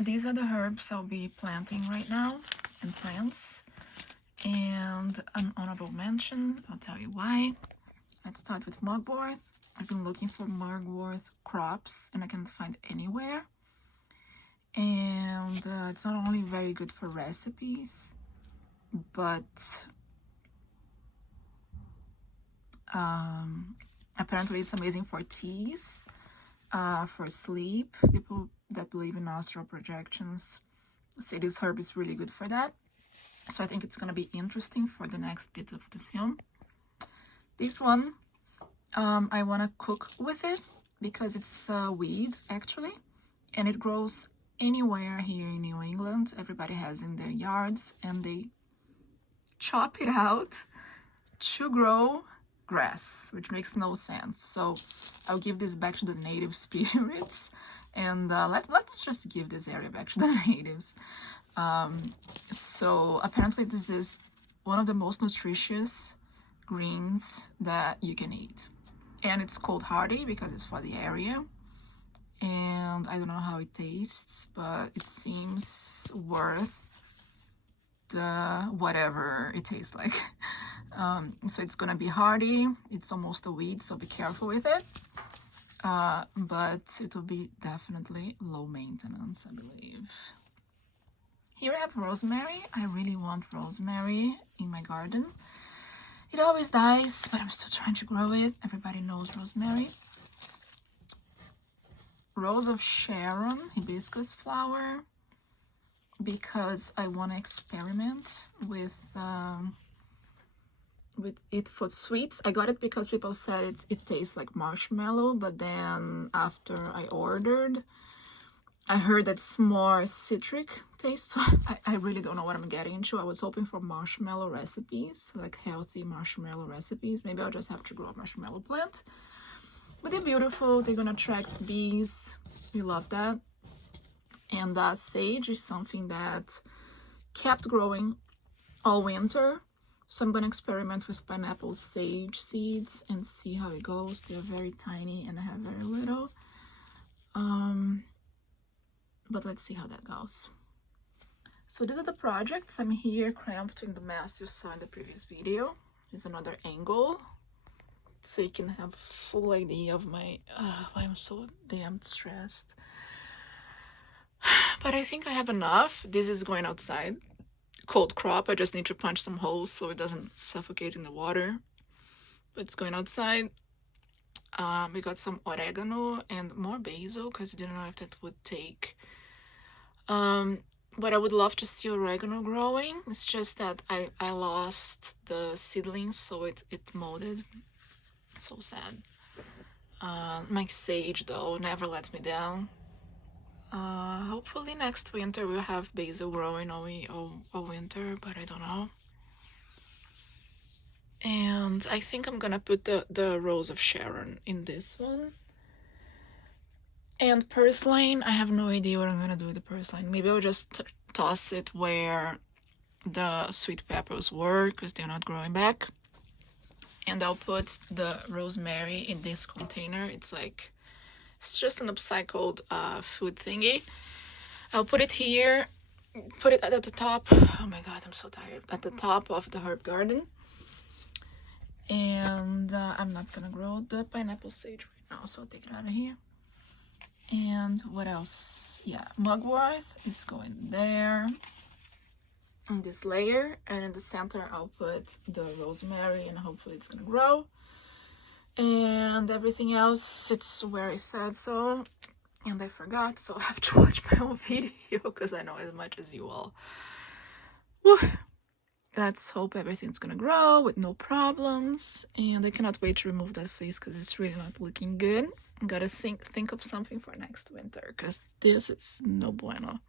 these are the herbs I'll be planting right now and plants. And an honorable mention, I'll tell you why. Let's start with mugwort. I've been looking for mugwort crops and I can't find anywhere. And it's not only very good for recipes, but apparently it's amazing for teas, for sleep. People that believe in astral projections say this herb is really good for that. So I think it's going to be interesting for the next bit of the film. This one, I want to cook with it because it's a weed actually, and it grows anywhere here in New England. Everybody has in their yards, and they chop it out to grow grass, which makes no sense. So I'll give this back to the native spirits, and let's just give this area back to the natives. So apparently this is one of the most nutritious greens that you can eat, and it's cold hardy because it's for the area. And I don't know how it tastes, but it seems worth the whatever it tastes like. So it's gonna be hardy. It's almost a weed, so be careful with it. But it will be definitely low maintenance, I believe. Here I have rosemary. I really want rosemary in my garden. It always dies, but I'm still trying to grow it. Everybody knows rosemary. Rose of Sharon, hibiscus flower, because I want to experiment with it for sweets. I got it because people said it tastes like marshmallow, but then after I ordered, I heard that's more citric taste, so I really don't know what I'm getting into. I was hoping for marshmallow recipes, like healthy marshmallow recipes. Maybe I'll just have to grow a marshmallow plant. But they're beautiful. They're gonna attract bees. We love that. And sage is something that kept growing all winter. So I'm gonna experiment with pineapple sage seeds and see how it goes. They're very tiny and I have very little. But let's see how that goes. So these are the projects. I'm here cramped in the mess you saw in the previous video. Here's another angle, so you can have a full idea of my why I'm so damn stressed. But I think I have enough. This is going outside. Cold crop. I just need to punch some holes so it doesn't suffocate in the water. But it's going outside. We got some oregano and more basil because I didn't know if that would take. But I would love to see oregano growing. It's just that I lost the seedlings, so it molded. So sad. My sage though never lets me down. Hopefully next winter we'll have basil growing all winter, but I don't know. And I think I'm gonna put the Rose of Sharon in this one. And purslane, I have no idea what I'm gonna do with the purslane. Maybe I'll just toss it where the sweet peppers were, because they're not growing back. And I'll put the rosemary in this container. It's just an upcycled food thingy. I'll put it here, put it at the top. Oh my god, I'm so tired. At the top of the herb garden. And I'm not gonna grow the pineapple sage right now, so I'll take it out of here. And what else? Yeah, mugwort is going there in this layer, and in the center I'll put the rosemary, and hopefully it's gonna grow. And everything else, it's where I said so, and I forgot, so I have to watch my own video because I know as much as you all. Woo. Let's hope everything's gonna grow with no problems, and I cannot wait to remove that fleece because it's really not looking good. I gotta think of something for next winter because this is no bueno.